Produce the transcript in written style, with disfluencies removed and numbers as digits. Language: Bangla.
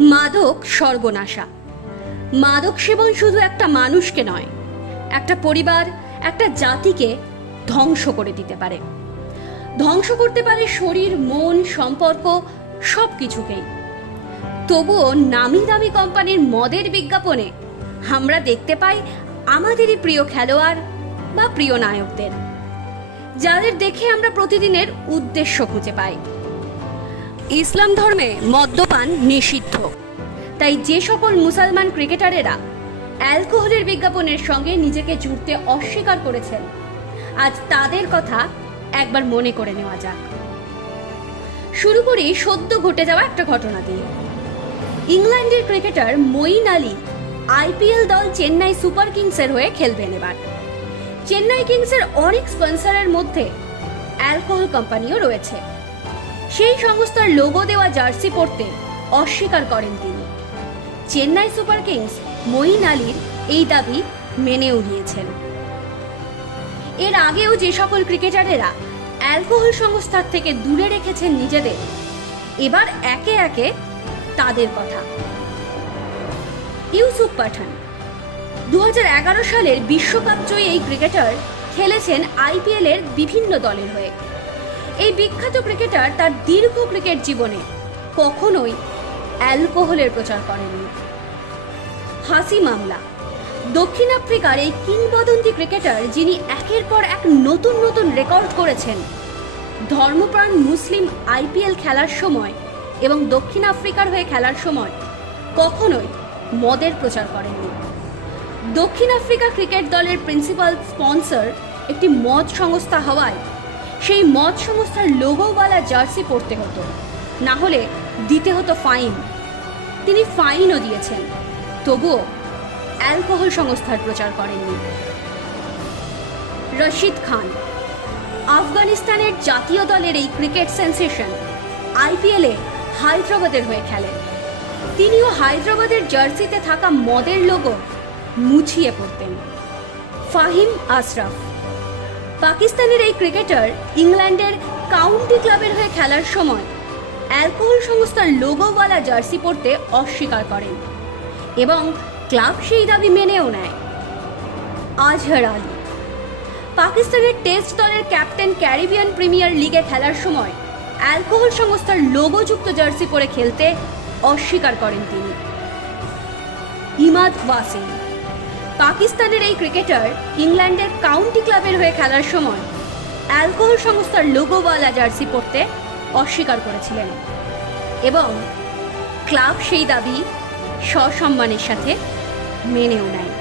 মাদক সর্বনাশা। মাদক সেবন শুধু একটা মানুষকে নয়, একটা পরিবার, একটা জাতিকে ধ্বংস করে দিতে পারে। ধ্বংস করতে পারে শরীর, মন, সম্পর্ক, সব কিছুকেই। তবুও নামি দামি কোম্পানির মদের বিজ্ঞাপনে আমরা দেখতে পাই আমাদেরই প্রিয় খেলোয়াড় বা প্রিয় নায়কদের, যাদের দেখে আমরা প্রতিদিনের উদ্দেশ্য খুঁজে পাই। ইসলাম ধর্মে মদ্যপান নিষিদ্ধ, তাই যে সকল মুসলমান ক্রিকেটারেরা অ্যালকোহলের বিজ্ঞাপনের সঙ্গে নিজেকে জুড়তে অস্বীকার করেছেন, আজ তাদের কথা একবার মনে করে নেওয়া যাক। শুরু করি সদ্য ঘটে যাওয়া একটা ঘটনা দিয়ে। ইংল্যান্ডের ক্রিকেটার মঈন আলী আইপিএল দল চেন্নাই সুপার কিংসের হয়ে খেলবেন এবার। চেন্নাই কিংসের অনেক স্পন্সরের মধ্যে অ্যালকোহল কোম্পানিও রয়েছে। সেই সংস্থার লোগো দেওয়া জার্সি পরতে অস্বীকার করেন তিনি। চেন্নাই সুপার কিংস মঈন আলীর এই দাবি মেনেও নিয়েছেন। এর আগেও যে সকল ক্রিকেটারেরা অ্যালকোহল সংস্থার থেকে দূরে রেখেছেন নিজেদের, এবার একে একে তাদের কথা। ইউসুফ পাঠান 2011 সালের বিশ্বকাপ জয়ী এই ক্রিকেটার খেলেছেন আইপিএল এর বিভিন্ন দলের হয়ে। এই বিখ্যাত ক্রিকেটার তার দীর্ঘ ক্রিকেট জীবনে কখনোই অ্যালকোহলের প্রচার করেননি। হাসি মামলা দক্ষিণ আফ্রিকার এই কিংবদন্তি ক্রিকেটার, যিনি একের পর এক নতুন নতুন রেকর্ড করেছেন, ধর্মপ্রাণ মুসলিম আইপিএল খেলার সময় এবং দক্ষিণ আফ্রিকার হয়ে খেলার সময় কখনোই মদের প্রচার করেননি। দক্ষিণ আফ্রিকা ক্রিকেট দলের প্রিন্সিপাল স্পন্সর একটি মদ সংস্থা হওয়ায় সেই মদ সংস্থার লোগোওয়ালা জার্সি পরতে হতো, না হলে দিতে হতো ফাইন। তিনি ফাইনও দিয়েছেন, তবুও অ্যালকোহল সংস্থার প্রচার করেননি। রশিদ খান আফগানিস্তানের জাতীয় দলের এই ক্রিকেট সেন্সেশন আইপিএলে হায়দ্রাবাদের হয়ে খেলেন। তিনিও হায়দ্রাবাদের জার্সিতে থাকা মদের লোগো মুছিয়ে পড়তেন। ফাহিম আশরাফ পাকিস্তানের এই ক্রিকেটার ইংল্যান্ডের কাউন্টি ক্লাবের হয়ে খেলার সময় অ্যালকোহল সংস্থার লোগোওয়ালা জার্সি পরতে অস্বীকার করেন এবং ক্লাব সেই দাবি মেনেও নেয়। আজহার আলী পাকিস্তানের টেস্ট দলের ক্যাপ্টেন ক্যারিবিয়ান প্রিমিয়ার লিগে খেলার সময় অ্যালকোহল সংস্থার লোগোযুক্ত জার্সি পরে খেলতে অস্বীকার করেন তিনি। ইমাদ ওয়াসিম পাকিস্তানের এই ক্রিকেটার ইংল্যান্ডের কাউন্টি ক্লাবের হয়ে খেলার সময় অ্যালকোহল সংস্থার লোগোওয়ালা জার্সি পরতে অস্বীকার করেছিলেন এবং ক্লাব সেই দাবি সসম্মানের সাথে মেনেও নেয়।